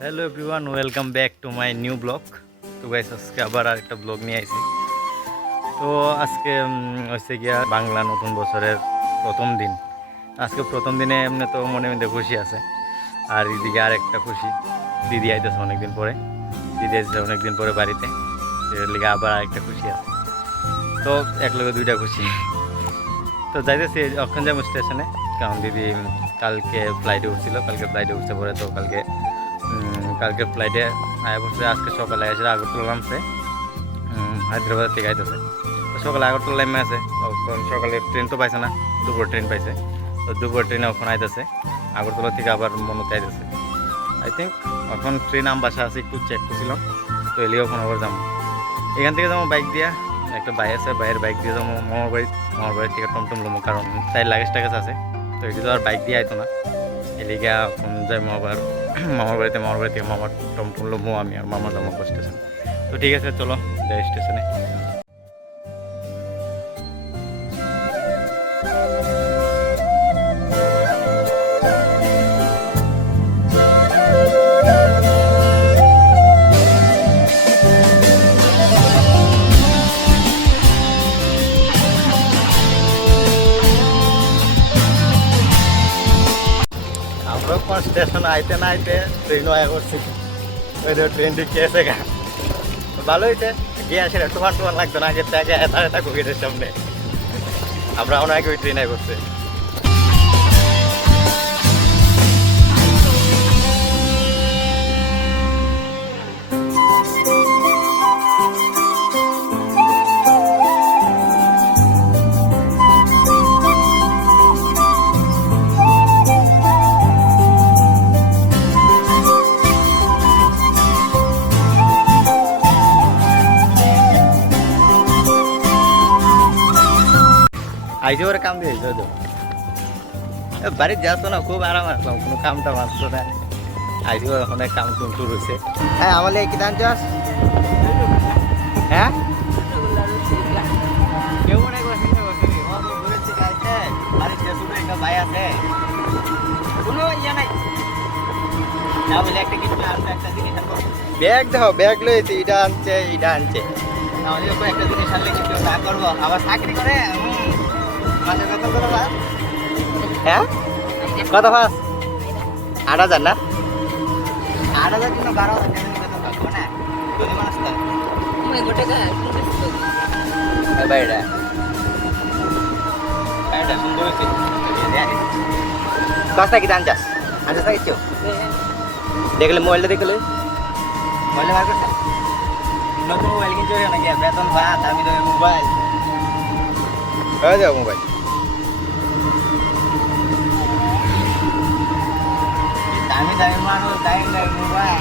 Hello everyone welcome back to my new blog তো guys আজকে আবার আরেকটা ব্লগ নিয়ে আইছি। তো আজকে হচ্ছে গিয়া বাংলা নতুন বছরের প্রথম দিন। আজকে প্রথম দিনে এমনি তো মনে মধ্যে খুশি আছে। আর এদিকে আরেকটা খুশি, দিদি আইতেছে অনেকদিন পরে। দিদি আইতেছে অনেকদিন পরে বাড়িতে। লিগে আবার আরেকটা খুশি আছে। তো এক লগে দুইটা খুশি। তো যাইতেছি অক্ষণ যাব স্টেশনে কারণ দিদি কালকে ফ্লাইটে উঠছিল। কালকে ফ্লাইটে উঠছে পরে তো কালকে কালকে ফ্লাইটে আয়া বসে আজকে সকালে এসে আগরতলা নামছে। উম, হায়দ্রাবাদ থেকে আইতেছে। তো সকালে আগরতলা নেমে আছে। সকালে ট্রেন তো পাইছে না দুপুর ট্রেন পাইছে। তো দুপুর ট্রেনে ওখানে আইতেছে। আগরতলা থেকে আবার মনোতে আইতেছে। আই থিঙ্ক এখন ট্রেন আম বাসা আছে একটু চেক করছিলাম। তো এলিয়ে ওখানে আবার যাব। এখান থেকে যাব বাইক দিয়া। একটা বাই আছে বাইরের বাইক দিয়ে যাব মামার বাড়ি। মামার বাড়ি থেকে টমটম লমো কারণ তাই লাগেজ টাগেজ আছে। তো এটি তো আর বাইক দিয়ে আইতো না। এলিগে এখন যাই মামার মামার বাড়িতে, মামার বাড়ি থেকে মামার টমটম লোমো আমি আর মামা যাব স্টেশন। তো ঠিক আছে, চলো, যাই স্টেশনে। কোন স্টেশন আইতে না আইতে ট্রেন আয় করছি। ওই যে ট্রেন ঢুকে এসে গা। ভালো হয়েছে গিয়ে আসে টুমান টুমান লাগতো না, আগে থেকে এতা গেটের সামনে। আমরা অনেক ওই ট্রেন আয় করছে আইসে ওরা কাম দিয়ে তো। বাড়িতে যাচ্ছ না খুব আরাম আসলাম কোনো কামটা মারছো না আইসে অনেক কাম শুরু হয়েছে। হ্যাঁ আমালে কি দান চাস হ্যাঁ। ব্যাগ দেখো ব্যাগ লয়েছে এটা আনছে এটা আনছে। তাহলে একটা জিনিস আনলে কিছু না করব। আবার চাকরি করে? হ্যাঁ? কত পাস? আট হাজার না? আট হাজার কিনা বারো হাজার হয়েছে। কাজটা কি আনছাস আনছাস না কিছু দেখলে মোবাইলটা দেখলে মোবাইলটা বার করছে? নতুন মোবাইল কিনতে হবে নাকি বেতন ভাত আমি তো মোবাইল? হয়ে যাও মোবাইল। தமிழ் தமிழ்மான ஒரு டைம் டைம் ரூபாய்